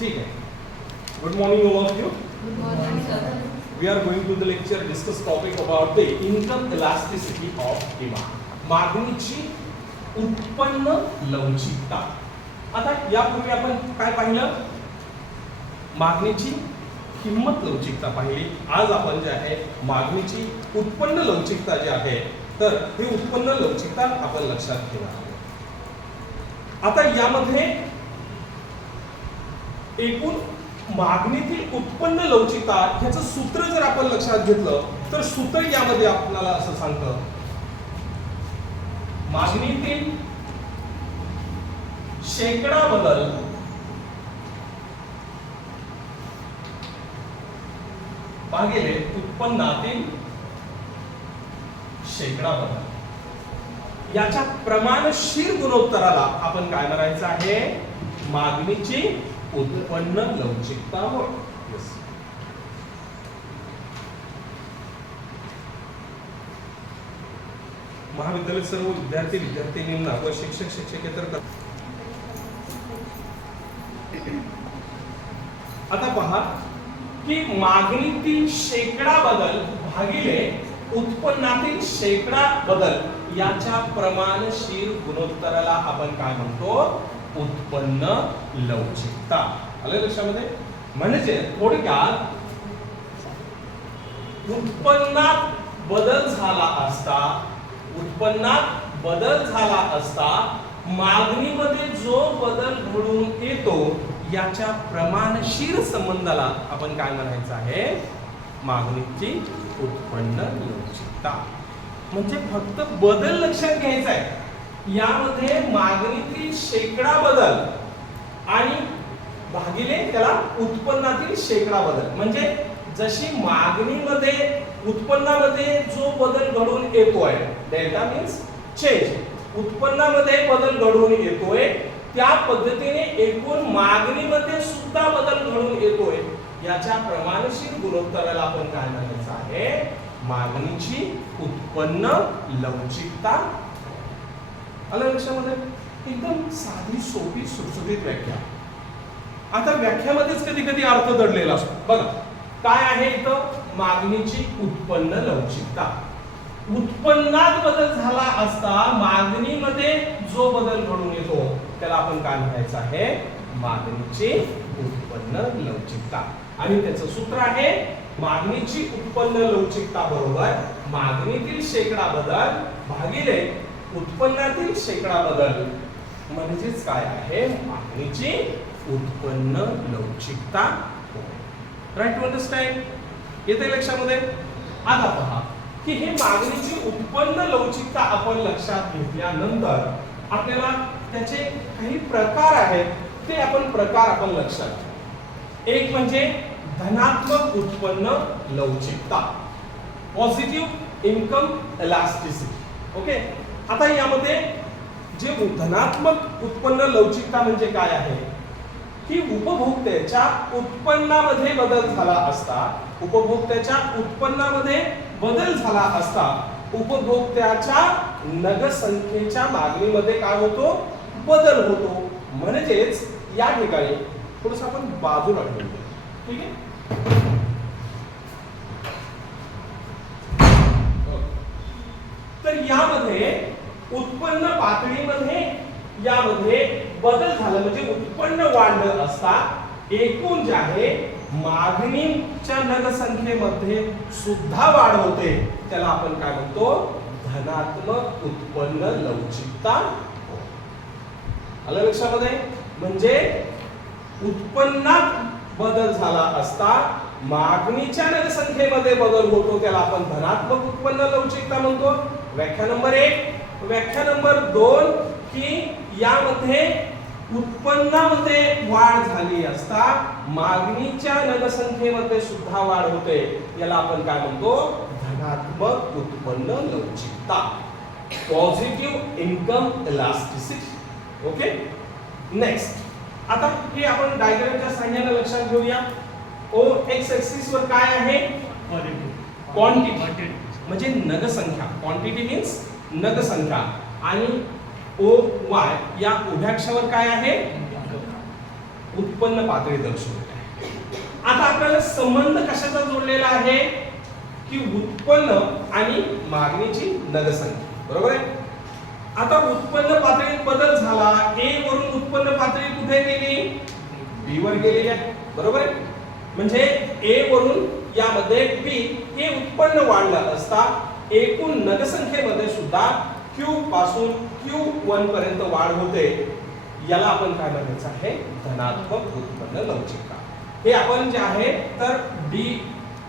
ठीक है. Good morning all of you. Good morning, sir. We are going to the lecture discuss topic about the income elasticity of demand. मागणीची उत्पन्न लवचिकता. आता यापूर्वी आपण काय पाहिलं? मागणीची किंमत लवचिकता पाहिली. आज आपण जे आहे मागणीची उत्पन्न लवचिकता जी आहे, तर हे उत्पन्न लवचिकता आपण लक्षात घेणार आहोत. आता यामध्ये एकूण मागणीतील उत्पन्न लवचिकता ह्याचं सूत्र जर आपण लक्षात घेतलं तर सूत्र यामध्ये आपल्याला असं सांगतं, मागणीतील शेकडा बदल भागिले उत्पन्नातील शेकडा बदल याच्या प्रमाणशीर गुणोत्तराला आपण काय म्हणायचं आहे? मागणीची उत्पन्न लवचिकता होय. महाविद्यालयात सर्व विद्यार्थी विद्यार्थिनींना व शिक्षक शिक्षकेतर आता पहा की मागणीतील शेकडा बदल भागिले उत्पन्नातील शेकडा बदल याच्या प्रमाणशीर गुणोत्तराला आपण काय म्हणतो? उत्पन्न लवचिकता. आलं लक्षामध्ये? म्हणजे थोडक्यात उत्पन्नात बदल झाला असता मागणीमध्ये जो बदल घडून येतो याच्या प्रमाणशीर संबंधाला आपण काय म्हणायचं आहे? मागणीची उत्पन्न लवचिकता. म्हणजे फक्त बदल लक्षात घ्यायचा आहे. यामध्ये मागणीतील शेकडा बदल आणि भागिले त्याला उत्पन्नातील शेकडा बदल. म्हणजे जशी मागणीमध्ये उत्पन्नामध्ये जो बदल घडून येतोय, डेल्टा मीन्स चेंज, उत्पन्नामध्ये बदल घडून येतोय त्या पद्धतीने एकूण मागणीमध्ये सुद्धा बदल घडून येतोय याच्या प्रमाणशीर गुणोत्तराला आपण काय म्हणायचं आहे? मागणीची उत्पन्न लवचिकता. आलं लक्षामध्ये? एकदम साधी सोपी सुटसुटीत व्याख्या. आता व्याख्यामध्येच कधी कधी अर्थ दडलेला असतो. बघा काय आहे इथं? मागणीची उत्पन्न लवचिकता. उत्पन्नात बदल झाला असता मागणीमध्ये जो बदल घडून येतो त्याला आपण काय म्हणायचं आहे? मागणीची उत्पन्न लवचिकता. आणि त्याचं सूत्र आहे मागणीची उत्पन्न लवचिकता बरोबर मागणीतील शेकडा बदल भागिले उत्पन्नातील शेकडा बदल म्हणजेच काय आहे? मागणीची उत्पन्न लवचिकता. Right to understand? येते लक्षामध्ये? आता पहा की हे मागणीची उत्पन्न लवचिकता आपण लक्षात घेतल्यानंतर आपल्याला त्याचे काही प्रकार आहेत, ते आपण लक्षात घेऊ. एक म्हणजे धनात्मक उत्पन्न लवचिकता, पॉझिटिव्ह इन्कम इलास्टिसिटी. ओके. आता यामध्ये जे धनात्मक उत्पन्न लवचिकता म्हणजे काय आहे की उपभोक्त्याच्या उत्पन्नामध्ये बदल झाला असता उपभोक्त्याच्या नगदसंख्येच्या मागणीमध्ये काय होतो? बदल होतो. म्हणजेच या ठिकाणी थोडंसं आपण बाजूला ठेवूया. ठीक आहे? तर यामध्ये उत्पन्न पातळीमध्ये यामध्ये बदल झाला म्हणजे उत्पन्न वाढलं असता एकूण जे आहे मागणीच्या नगदसंख्येमध्ये सुद्धा वाढ होते. त्याला आपण काय म्हणतो? धनात्मक उत्पन्न लवचिकता. आलं लक्षामध्ये? म्हणजे उत्पन्नात बदल झाला असता मागणीच्या नगदसंख्येमध्ये बदल होतो त्याला आपण धनात्मक उत्पन्न लवचिकता म्हणतो. व्याख्या नंबर 1. व्याख्या नंबर 2 की यामध्ये उत्पन्नामध्ये वाढ झाली असता मागणीच्या नगदसंख्येमध्ये सुद्धा वाढ होते, याला आपण काय म्हणतो? धनात्मक उत्पन्न लवचिकता, positive income elasticity. Okay. Next आता हे आपण डायग्रामच्या सहाय्याने लक्षात घेऊया. ओ एक्स ऍक्सिस वर काय आहे? क्वांटिटी म्हणजे नगदसंख्या. Quantity means नगदसंख्या. आणि ओ वाय या उभ्या अक्षावर काय आहे? उत्पन्न पातळी दर्शवलेली आहे. आता आपल्याला संबंध कशाचा जोडलेला आहे की उत्पन्न आणि मागणीची नगसंख्या, बरोबर आहे. आता उत्पन्न पातळीत बदल झाला, ए वरून उत्पन्न पातळी कुठे गेली, बी वर गेलेली आहे, बरोबर आहे. म्हणजे ए वरून यामध्ये बी हे उत्पन्न वाढलं असता एकूण नगसंख्येमध्ये सुद्धा क्यू पासून Q1 पर्यंत वाढ होते. याला आपण काय म्हणायचं आहे, धनात्मक उत्पन्न लवचिकता. हे आपण जे आहे तर dy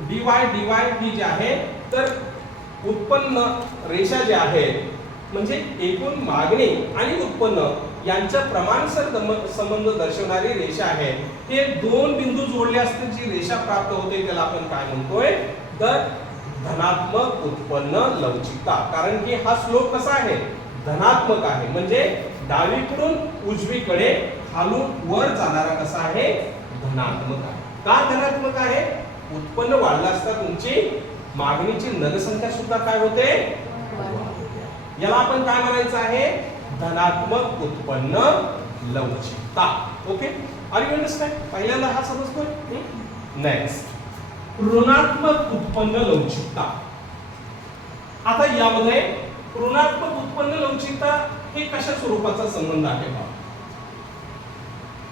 ही जी आहे तर उत्पन्न रेषा जे आहे म्हणजे एकूण मागणी आणि उत्पन्न यांच्या प्रमाणसर संबंध दर्शवणारी रेषा आहे. हे दोन बिंदू जोडले असते जी रेषा प्राप्त होते त्याला आपण काय म्हणतोय तर धनात्मक उत्पन्न लवचिकता. कारण की हा स्लोप कसा आहे, धनात्मक आहे. म्हणजे डावीकडून उजवीकडे खालून वर जाणारा कसा आहे, धनात्मक आहे. का धनात्मक आहे, उत्पन्न वाढलं असता तुमची मागणीची नगसंख्या सुद्धा काय होते, याला आपण काय म्हणायचं आहे, धनात्मक उत्पन्न लवचिकता. Okay, are you understand. पहिल्यांदा हा समजतोय. नेक्स्ट, ऋणात्मक उत्पन्न लवचिकता. आता यामध्ये ऋणात्मक उत्पन्न लवचिकता हे कशा स्वरूपाचा संबंध आहे बघा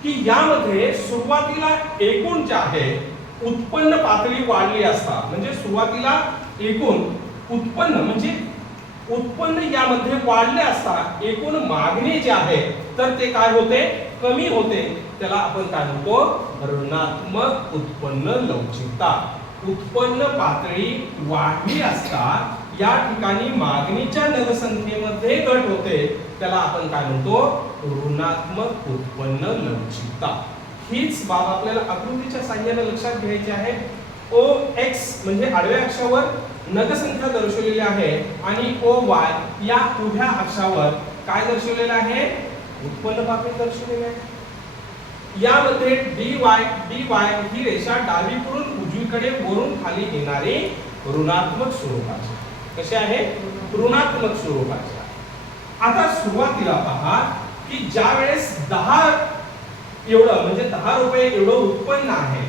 की यामध्ये सुरुवातीला एकूण जे आहे उत्पन्न पातळी वाढली असता म्हणजे सुरुवातीला एकूण उत्पन्न म्हणजे उत्पन्न यामध्ये वाढले असता एकूण मागणी जी आहे तर ते काय होते, कमी होते. त्याला आपण काय म्हणतो, ऋणात्मक उत्पन्न लवचिकता. उत्पन्न पातळी वाढली असता या ठिकाणी मागणीच्या नगसंख्येमध्ये घट होते. त्याला आपण काय म्हणतो, ऋणात्मक उत्पन्न लवचिकता. हीच बाब आपल्याला आकृतीच्या साहाय्याने लक्षात घ्यायची आहे. OX म्हणजे आडव्या अक्षावर नगसंख्या दर्शवलेली आहे आणि OY या उभ्या अक्षावर काय दर्शवलेलं आहे, उत्पन्न पातळी दर्शवलेली आहे. यामध्ये dy ही रेषा डावीकडून उजवीकडे वरून खाली येणारी ऋणात्मक स्वरूपाची. कशी आहे, ऋणात्मक स्वरूपाची. आता सुरुवातीला पहा की ज्या वेळेस 10 एवढं म्हणजे 10 रुपये एवढं उत्पन्न आहे,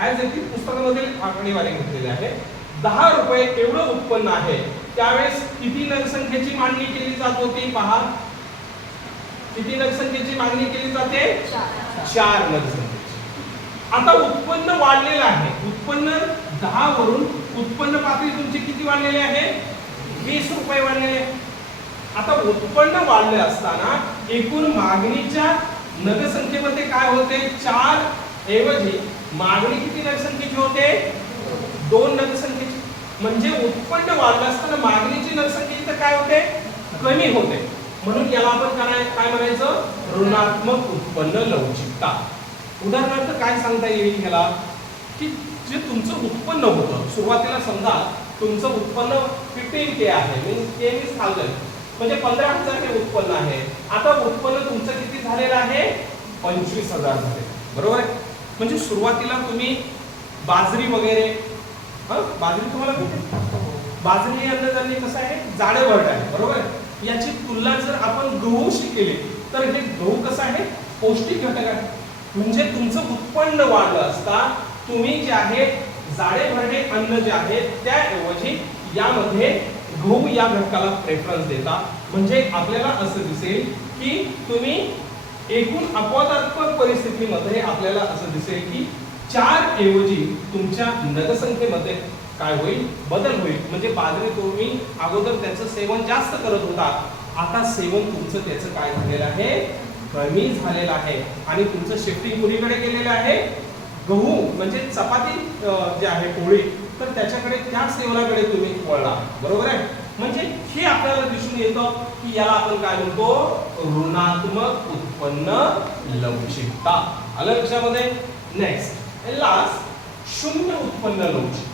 ऍज इट इज पुस्तकामध्ये आकडेवारी घेतलेली आहे. 10 रुपये एवढं उत्पन्न आहे त्यावेळेस किती नगसंख्येची मागणी केली जात होती, पहा किती नगसंख्येची मागणी केली जाते, 4 नगसंख्येची. आता उत्पन्न वाढलेलं आहे, उत्पन्न 10 वरून उत्पन्न पातळी तुमची किती वाढलेली आहे, 20 रुपये वाढलेले. आता उत्पन्न वाढले असताना एकूण मागणीच्या नगसंख्येमध्ये काय होते, 4 ऐवजी मागणी किती नगसंख्येची होते, 2 नगसंख्येची. म्हणजे उत्पन्न वाढलं असताना मागणीची नगसंख्या इथे काय होते, कमी होते. म्हणून याला आपण काय म्हणायचं, ऋणात्मक उत्पन्न लवचिकता. उदाहरणार्थ काय सांगता येईल याला की जे तुमचं उत्पन्न होतं सुरुवातीला, समजा तुमचं उत्पन्न 15K आहे, मीन्स 23,000 म्हणजे 15,000 हे उत्पन्न आहे. आता उत्पन्न तुमचं किती झालेलं आहे, 25,000 झाले, बरोबर आहे. म्हणजे सुरुवातीला तुम्ही बाजरी वगैरे, बाजरी तुम्हाला माहिती, बाजरी अन्नधान्य कसं आहे, जाडे भरड आहे, बरोबर आहे. याची तुलना जर आपण गहूशी केली तर हे गहू कसं आहे, पौष्टिक घटक आहे. म्हणजे तुमचं उत्पन्न वाढलं असता तुम्ही जे आहे जाडे भरडे अन्न जे आहे त्याऐवजी यामध्ये गहू या घटकाला प्रेफरन्स देता. म्हणजे आपल्याला असं दिसेल की तुम्ही एकूण अपवादात्मक परिस्थितीमध्ये आपल्याला असं दिसेल की 4 ऐवजी तुमच्या नगसंख्येमध्ये काय होईल, बदल होईल. म्हणजे बाजरी तुम्ही अगोदर त्याचं सेवन जास्त करत होता, आता सेवन तुमचं त्याचं काय झालेलं आहे, कमी झालेलं आहे आणि तुमचं शिफ्टिंग कुणीकडे गेलेलं आहे, गहू म्हणजे चपाती जे आहे पोळी, तर त्याच्याकडे त्या सेवनाकडे तुम्ही वळला, बरोबर आहे. म्हणजे हे आपल्याला दिसून येतं की याला आपण काय म्हणतो, ऋणात्मक उत्पन्न लवचिकता. आलं लक्षामध्ये. नेक्स्ट लास्ट, शून्य उत्पन्न लवचिकता.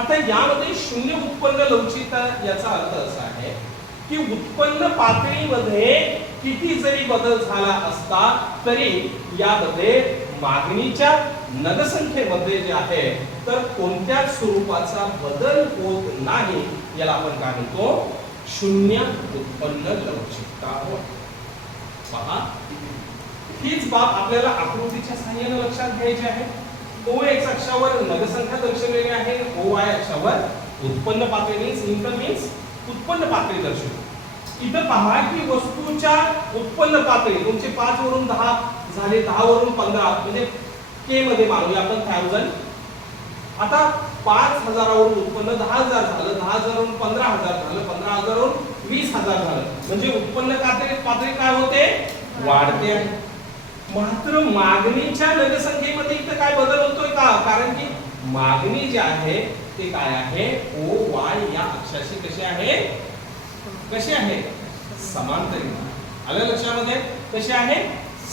आता यामध्ये शून्य उत्पन्न लवचिकता याचा अर्थ असा आहे की उत्पन्न पातळीमध्ये किती जरी बदल झाला असता तरी यामध्ये मागणीच्या नगसंख्येमध्ये जे आहे तर कोणत्या स्वरूपाचा बदल होत नाही. याला आपण काय म्हणतो, शून्य उत्पन्न लवचिकता. पहा हीच बाब आपल्याला आकृतीच्या सहाय्याने लक्षात घ्यायची आहे. OX अक्षावर नगसंख्या दर्शवलेली आहे, OY अक्षावर उत्पन्न पातळी मीन्स इन्कम मीन्स उत्पन्न पातळी दर्शवली. इथं पहा की वस्तूच्या उत्पन्न पातळी तुमचे 5 वरून 10 झाले, 10 वरून 15 म्हणजे के मध्ये मानूया आपण 1000. आता 5000 वरून उत्पन्न 10000 झालं, 10000 वरून 15000 झालं, 15000 वरून 20000 झालं, म्हणजे उत्पन्न पातळी काय होते? वाढते आहे. मात्र मागणीच्या नगसंख्येमध्ये इथं काय बदल होतोय का? कारण की मागणी जी आहे ते काय आहे? OY या अक्षाशी कशी आहे? कशी आहे? समांतरित. आलं लक्षामध्ये? कशी आहे?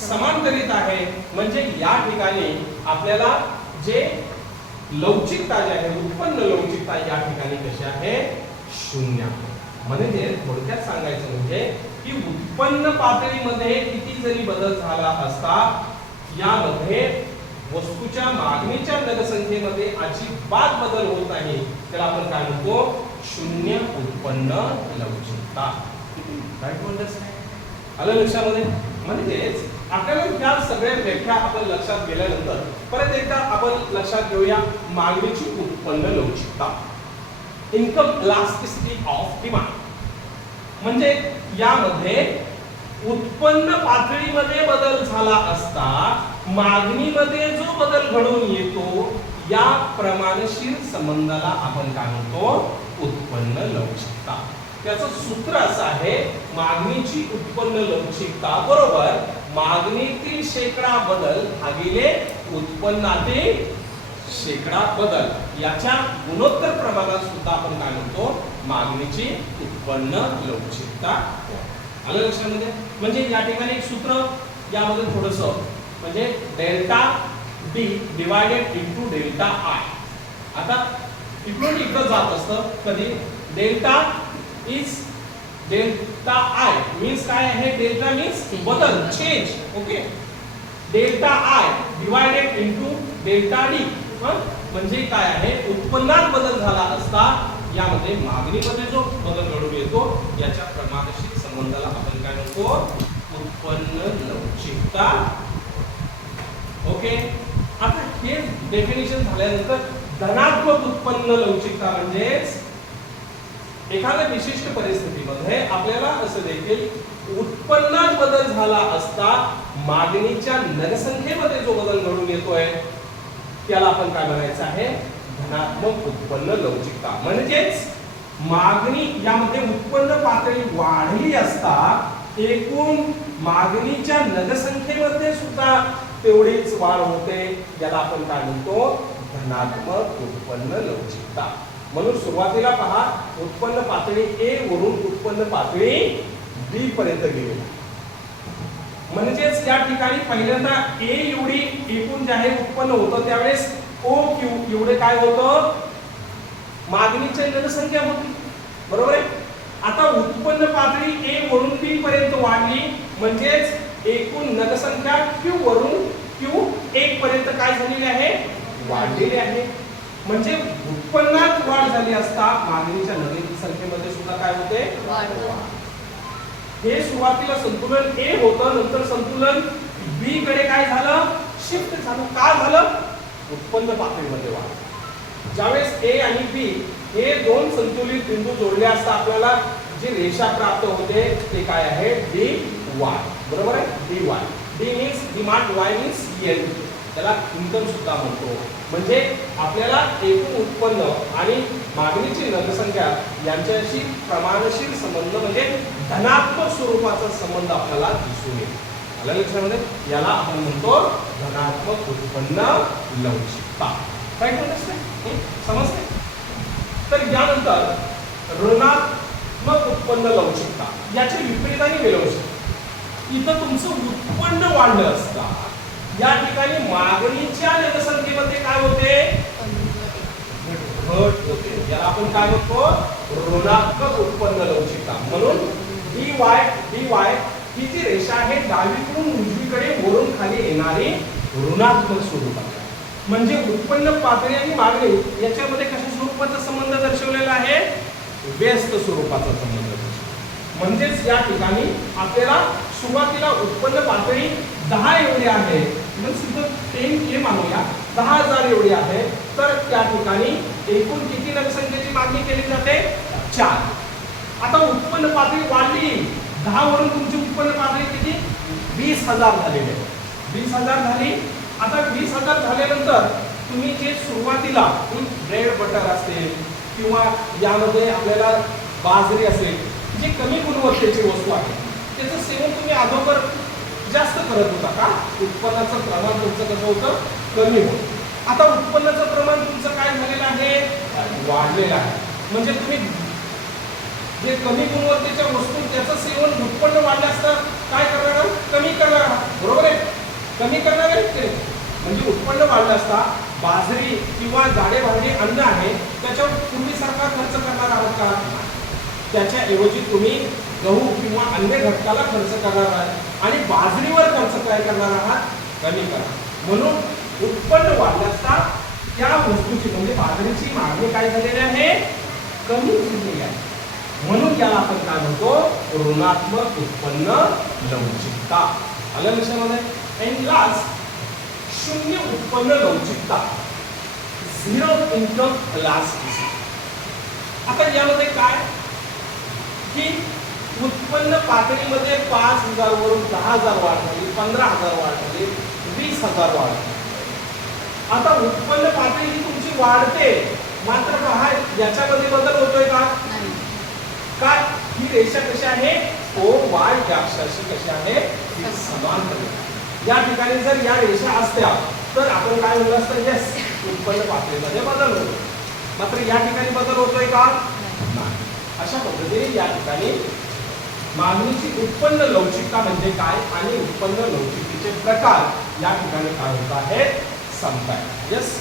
समांतरित आहे. म्हणजे या ठिकाणी आपल्याला जे लवचिकता जी आहे, उत्पन्न लवचिकता या ठिकाणी कशी आहे? शून्य. म्हणजे थोडक्यात सांगायचं म्हणजे की उत्पन्न पातळीमध्ये किती जरी बदल झाला असता यामध्ये वस्तूच्या मागणीच्या नगसंख्येमध्ये अजिबात बदल होत नाही. त्याला आपण काय म्हणतो? शून्य उत्पन्न लवचिकता. Right understand? आलं लक्षामध्ये? म्हणजेच आपल्याला या सगळ्या व्याख्या आपण लक्षात गेल्यानंतर परत एकदा आपण लक्षात घेऊया मागणीची उत्पन्न लवचिकता. Income elasticity of demand. म्हणजे यामध्ये उत्पन्न पातळीमध्ये बदल झाला असता मागणीमध्ये जो बदल घडून येतो या प्रमाणशीर संबंधाला आपण काय म्हणतो? उत्पन्न लवचिकता. त्याचं सूत्र असं आहे, मागणीची उत्पन्न लवचिकता बरोबर मागणीतील शेकडा बदल भागिले उत्पन्नातील शेकडा बदल याच्या गुणोत्तर प्रमाणात सुद्धा आपण काय म्हणतो? मागणीची उत्पन्न लवचिकता. आलं लक्षामध्ये? म्हणजे या ठिकाणी एक सूत्र यामध्ये थोडस म्हणजे delta D divided into delta I. आता इकडून इकडं जात असतं कधी delta is delta I means काय आहे? डेल्टा मीन्स बदल, change. Okay. Delta I divided into delta D म्हणजे काय आहे? उत्पन्नात बदल झाला असता यामध्ये मागणीमध्ये जो बदल घडून येतो याच्या प्रमाणशीर संबंधाला आपण काय म्हणतो? उत्पन्न लवचिकता. ओके. आता हे डेफिनेशन झाल्यानंतर धनात्मक उत्पन्न लवचिकता म्हणजेच एखाद्या विशिष्ट परिस्थितीमध्ये आपल्याला असं देखील उत्पन्नात बदल झाला असता मागणीच्या नगसंख्येमध्ये जो बदल घडून येतोय त्याला आपण काय म्हणायचं आहे? धनात्मक उत्पन्न लवचिकता. म्हणजेच मागणी यामध्ये उत्पन्न पातळी वाढली असता एकूण मागणीच्या नगसंख्येमध्ये सुद्धा तेवढीच वाढ होते, ज्याला आपण काय म्हणतो? धनात्मक उत्पन्न लवचिकता. म्हणून सुरुवातीला पहा उत्पन्न पातळी A वरून उत्पन्न पातळी B पर्यंत गेली. म्हणजेच या ठिकाणी पहिल्यांदा A एवढी एकूण जे आहे उत्पन्न होतं त्यावेळेस OQ एवढे काय होतं? मागणीची नगसंख्या होती. बरोबर आहे? आता उत्पन्न पातळी A वरून B पर्यंत वाढली म्हणजेच एकूण नगसंख्या Q वरून Q1 पर्यंत काय झालेली आहे? वाढलेली आहे. म्हणजे उत्पन्नात वाढ झाली असता मागणीच्या नगसंख्येमध्ये सुद्धा काय होते? वाढ. हे सुरुवातीला संतुलन A होतं, नंतर संतुलन B कडे काय झालं? शिफ्ट झालं. का झालं? उत्पन्न पातळीमध्ये वाढ. ज्यावेळेस A आणि B हे दोन संतुलित बिंदू जोडले असता आपल्याला जी रेषा प्राप्त होते ते काय आहे? dy. बरोबर आहे? dy. D means demand, y means yield. त्याला इन्कम सुद्धा म्हणतो. म्हणजे आपल्याला एकूण उत्पन्न आणि मागणीची नगसंख्या यांच्याशी प्रमाणशीर संबंध म्हणजे धनात्मक स्वरूपाचा संबंध आपल्याला दिसून येईल. आलं लक्षामध्ये? याला आपण म्हणतो धनात्मक उत्पन्न लवचिकता. काय म्हणते? समजते? तर यानंतर ऋणात्मक उत्पन्न लवचिकता याच्या विपरीताने गेलो असतो. इथं तुमचं उत्पन्न वाढलं असता या ठिकाणी मागणीच्या नगसंख्येमध्ये काय होते? घट होते. याला आपण काय म्हणतो? ऋणात्मक उत्पन्न लवचिकता. म्हणून dy ही जी रेषा आहे डावीकडून उजवीकडे वरून खाली येणारी ऋणात्मक स्वरूपाची. म्हणजे उत्पन्न पातळी आणि मागणी याच्यामध्ये कशा स्वरूपाचा संबंध दर्शवलेला आहे? व्यस्त स्वरूपाचा संबंध. म्हणजेच या ठिकाणी आपल्याला सुरुवातीला उत्पन्न पातळी 10 एवढे आहे, म्हणजे सिंपल 10K मानूया, 10,000 एवढे आहे, तर त्या ठिकाणी एकूण किती लोकसंख्येची मागणी केली जाते? 4. आता उत्पन्न पातळी वाढली, 10 वरून तुमची उत्पन्न पातळी किती? 20,000 झालेली आहे. 20,000 झाली. आता 20,000 झाल्यानंतर तुम्ही जे सुरुवातीला ब्रेड बटर असेल किंवा यामध्ये आपल्याला बाजरी असेल, जे कमी गुणवत्तेची वस्तू आहे, त्याचं सेवन तुम्ही अगोदर जास्त करत होता का? उत्पन्नाचं प्रमाण तुमचं कसं होतं? कमी होतं. आता उत्पन्नाचं प्रमाण तुमचं काय झालेलं आहे? वाढलेलं आहे. म्हणजे तुम्ही जे कमी गुणवत्तेच्या वस्तू त्याचं सेवन उत्पन्न वाढलं असतं, काय करणार? कमी करणार आहात, बरोबर आहे? कमी करणार आहे ते. म्हणजे उत्पन्न वाढलं असता बाजरी किंवा जाडे भांडे अन्न आहे त्याच्यावर पूर्वीसारखा खर्च करणार आहात का? त्याच्याऐवजी तुम्ही गहू किंवा अन्य घटकाला खर्च करणार आहात आणि बाजरीवर खर्च काय करणार आहात? कमी करा. म्हणून उत्पन्न वाढलं असता त्या वस्तूची म्हणजे बाजरीची मागणी काय झालेली आहे? कमी झालेली आहे. म्हणून याला आपण काय म्हणतो? ऋणात्मक उत्पन्न लवचिकता. आलं लक्षामध्ये? आणि लास्ट शून्य उत्पन्न लवचिकता, झिरो इन्कम इलास्टिसिटी. आता यामध्ये काय की उत्पन्न पातळीमध्ये 5,000 वरून 10,000 वाढ झाली, 15,000 वाढ झाली, 20,000 वाढ झाली. आता उत्पन्न पातळी ही तुमची वाढते, मात्र पहा याच्यामध्ये बदल होतोय का? काय? ही रेषा कशी आहे? ओ वाय या अक्षराशी कशी आहे? समांतर. या ठिकाणी जर या रेषा असत्या तर आपण काय म्हणलं असतं? यस, उत्पन्न पातळीमध्ये बदल होतो. मात्र या ठिकाणी बदल होतोय का? नाही. अशा पद्धतीने या ठिकाणी मागणीची उत्पन्न लवचिकता म्हणजे काय आणि उत्पन्न लवचिकतेचे प्रकार या ठिकाणी काय होत आहेत? सांगताय. यस.